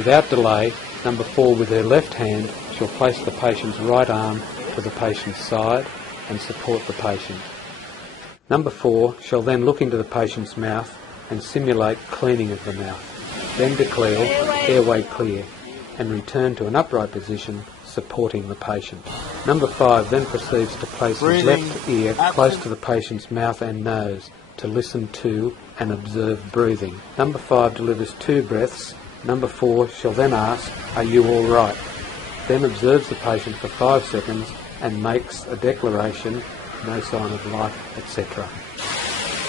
Without delay, number 4 with her left hand shall place the patient's right arm to the patient's side and support the patient. Number 4 shall then look into the patient's mouth and simulate cleaning of the mouth. Then declare airway clear and return to an upright position supporting the patient. Number 5 then proceeds to place his left ear close to the patient's mouth and nose to listen to and observe breathing. Number 5 delivers 2 breaths. Number 4 shall then ask, "Are you all right?" Then observes the patient for 5 seconds and makes a declaration, "No sign of life," etc.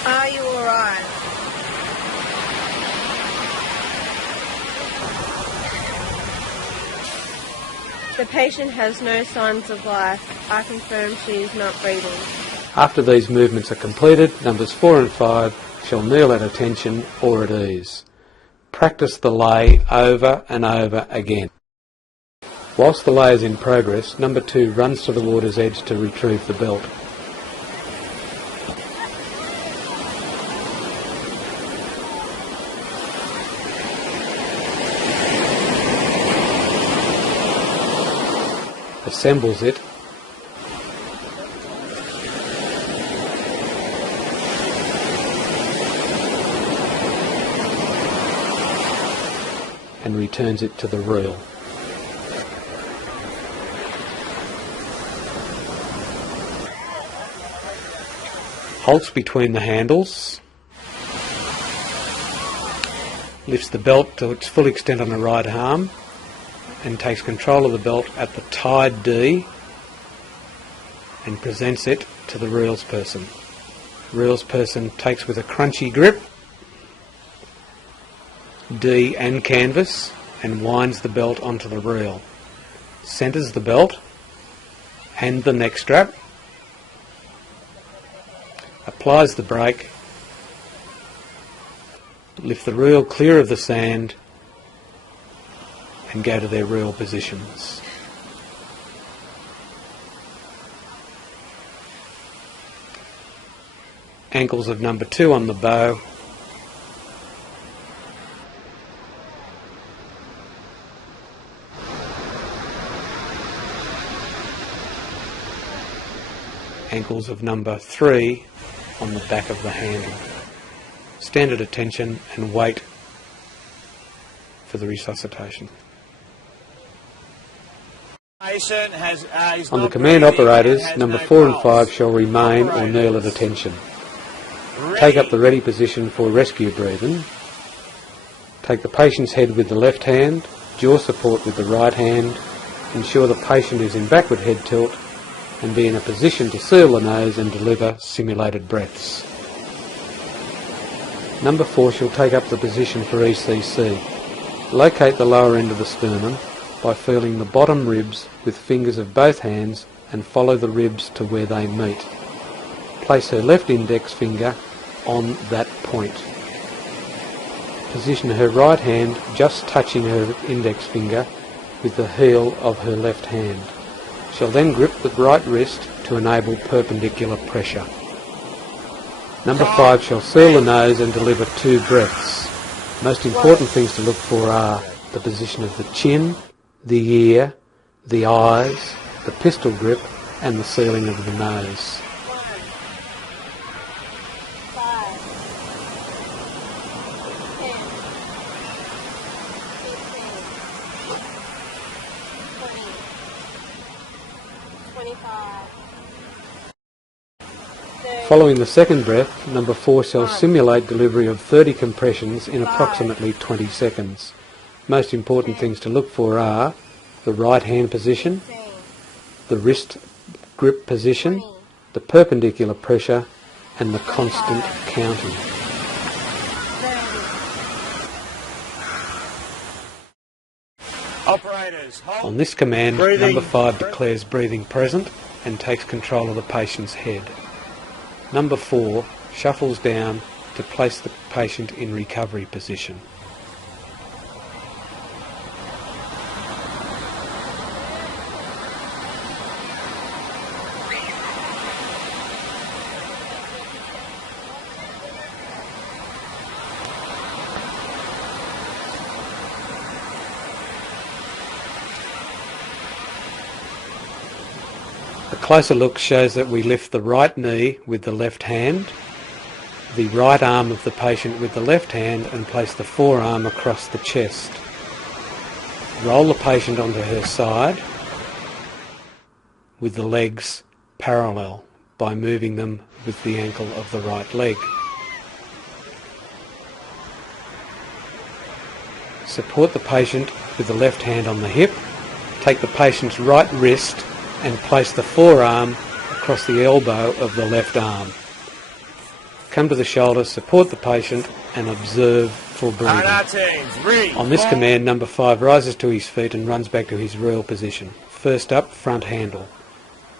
Are you all right? The patient has no signs of life. I confirm she is not breathing. After these movements are completed, numbers 4 and 5 shall kneel at attention or at ease. Practice the lay over and over again. Whilst the lay is in progress, number 2 runs to the water's edge to retrieve the belt. Assembles it, and returns it to the reel. Halts between the handles, lifts the belt to its full extent on the right arm and takes control of the belt at the tied D and presents it to the reels person. Reels person takes with a crunchy grip D and canvas and winds the belt onto the reel. Centres the belt and the neck strap, applies the brake, lift the reel clear of the sand and go to their reel positions. Ankles of number 2 on the bow, ankles of number 3 on the back of the handle. Stand at attention and wait for the resuscitation. On the command operators, number 4 and 5 shall remain or kneel at attention. Take up the ready position for rescue breathing. Take the patient's head with the left hand, jaw support with the right hand. Ensure the patient is in backward head tilt and be in a position to seal the nose and deliver simulated breaths. Number 4 shall take up the position for ECC. Locate the lower end of the sternum by feeling the bottom ribs with fingers of both hands and follow the ribs to where they meet. Place her left index finger on that point. Position her right hand just touching her index finger with the heel of her left hand. She'll then grip the right wrist to enable perpendicular pressure. Number 5 shall seal the nose and deliver 2 breaths. Most important things to look for are the position of the chin, the ear, the eyes, the pistol grip and the sealing of the nose. 25. Following the second breath, number 4 shall simulate delivery of 30 compressions in approximately 20 seconds. Most important things to look for are the right hand position, the wrist grip position, the perpendicular pressure and the constant counting. On this command, number 5 declares breathing present and takes control of the patient's head. Number 4 shuffles down to place the patient in recovery position. A closer look shows that we lift the right knee with the left hand, the right arm of the patient with the left hand, and place the forearm across the chest. Roll the patient onto her side with the legs parallel by moving them with the ankle of the right leg. Support the patient with the left hand on the hip. Take the patient's right wrist and place the forearm across the elbow of the left arm. Come to the shoulder, support the patient and observe for breathing. On this command, number 5 rises to his feet and runs back to his real position. First up, front handle.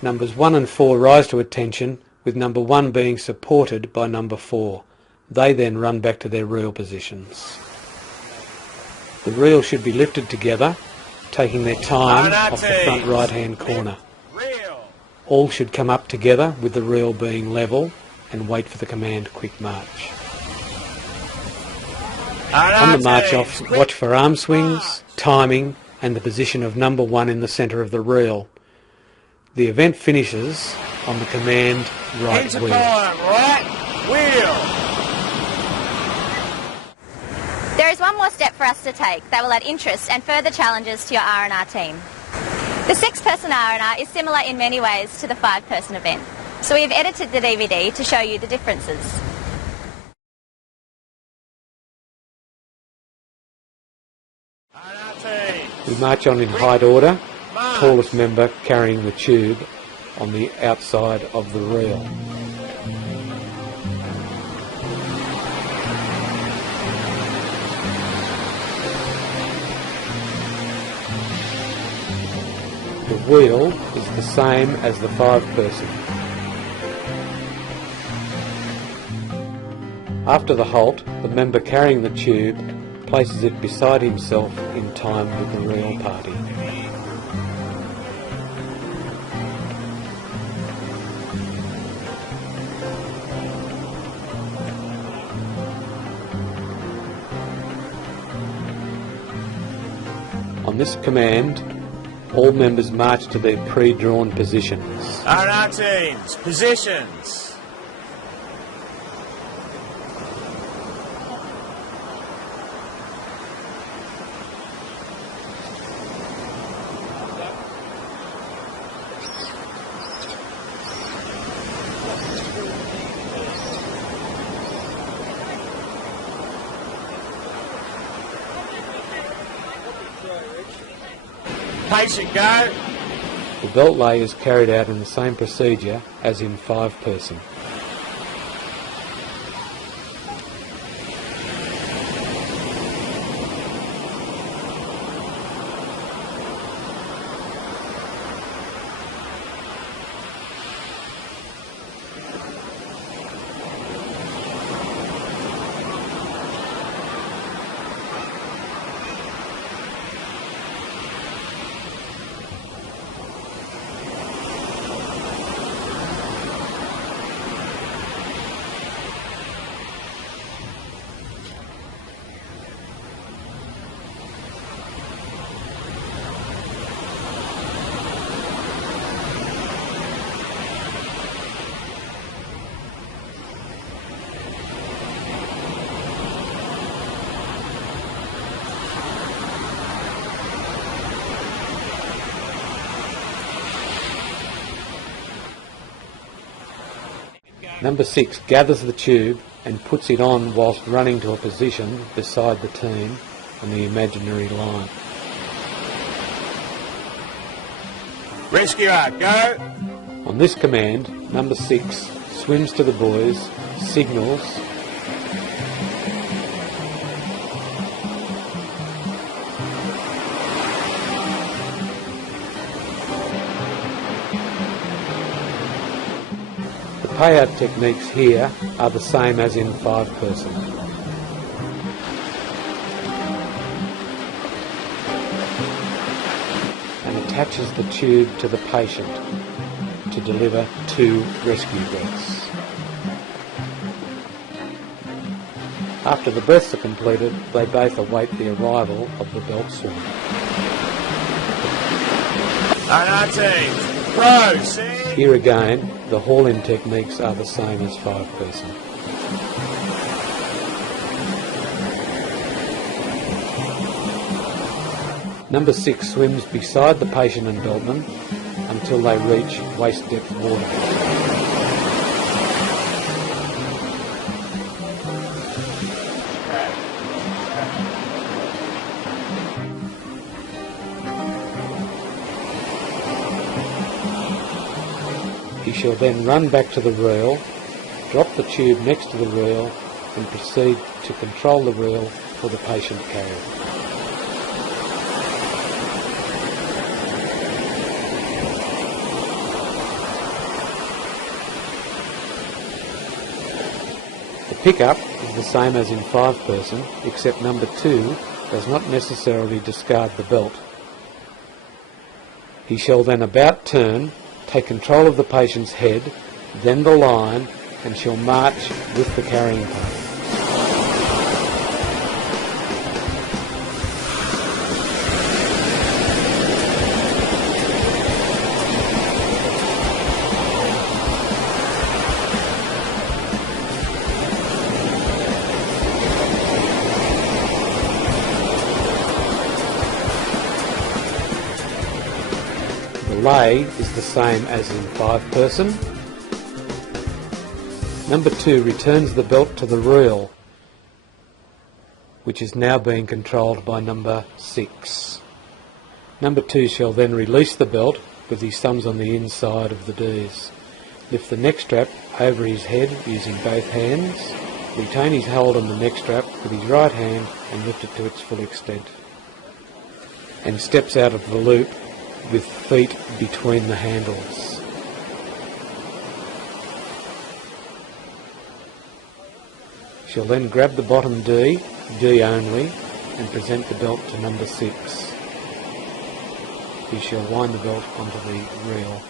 Numbers 1 and 4 rise to attention, with number 1 being supported by number 4. They then run back to their real positions. The reel should be lifted together, taking their time off the front right hand corner. All should come up together with the reel being level and wait for the command quick march. On the march off, watch for arm swings, timing and the position of number 1 in the centre of the reel. The event finishes on the command right wheel. There is one more step for us to take that will add interest and further challenges to your R&R team. The 6-person R&R is similar in many ways to the 5-person event, so we have edited the DVD to show you the differences. We march on in height order, tallest member carrying the tube on the outside of the reel. The wheel is the same as the 5-person. After the halt, the member carrying the tube places it beside himself in time with the reel party. On this command, all members march to their pre-drawn positions. R&R teams, positions. Patient, go. The belt lay is carried out in the same procedure as in 5-person. Number 6 gathers the tube and puts it on whilst running to a position beside the team on the imaginary line. Rescuer, go. On this command, number 6 swims to the boys, signals, payout techniques here are the same as in 5-person. And attaches the tube to the patient to deliver 2 rescue breaths. After the breaths are completed, they both await the arrival of the belt swimmer. R&R teams, proceed. Here again, the haul-in techniques are the same as 5-person. Number 6 swims beside the patient and beltman until they reach waist-depth water. He shall then run back to the reel, drop the tube next to the reel and proceed to control the reel for the patient carrier. The pickup is the same as in 5-person, except number 2 does not necessarily discard the belt. He shall then about turn, take control of the patient's head, then the line, and shall march with the carrying part. The lay is the same as in 5-person. Number 2 returns the belt to the reel, which is now being controlled by number 6. Number 2 shall then release the belt with his thumbs on the inside of the Ds. Lift the neck strap over his head using both hands. Retain his hold on the neck strap with his right hand and lift it to its full extent. And steps out of the loop with feet between the handles. She'll then grab the bottom D, D only, and present the belt to number 6. He shall wind the belt onto the reel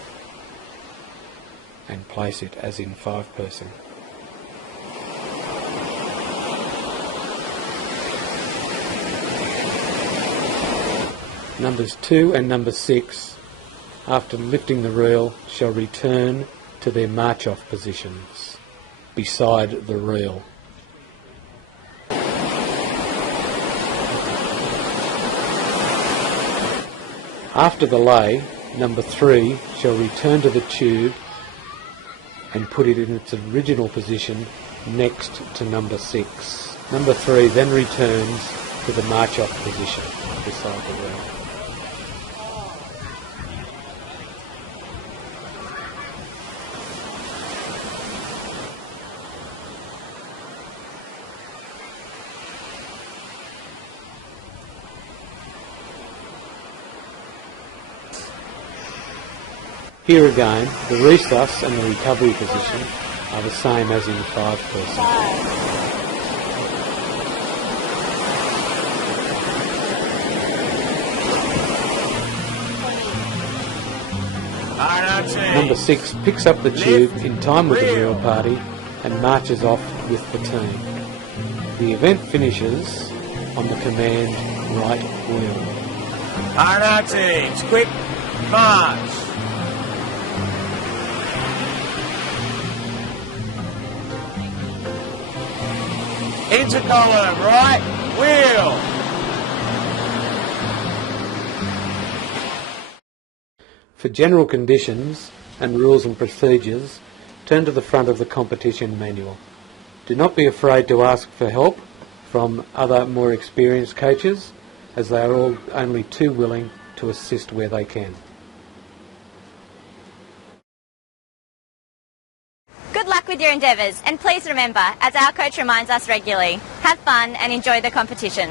and place it as in 5-person. Numbers 2 and number 6, after lifting the reel, shall return to their march-off positions beside the reel. After the lay, number 3 shall return to the tube and put it in its original position next to number 6. Number 3 then returns to the march-off position beside the reel. Here again, the resus and the recovery position are the same as in 5-person. Number 6 picks up the tube in time with the reel party and marches off with the team. The event finishes on the command right wheel. R&R teams, quick march! Into column, right wheel! For general conditions and rules and procedures, turn to the front of the competition manual. Do not be afraid to ask for help from other more experienced coaches, as they are all only too willing to assist where they can. Good luck with your endeavours, and please remember, as our coach reminds us regularly, have fun and enjoy the competition.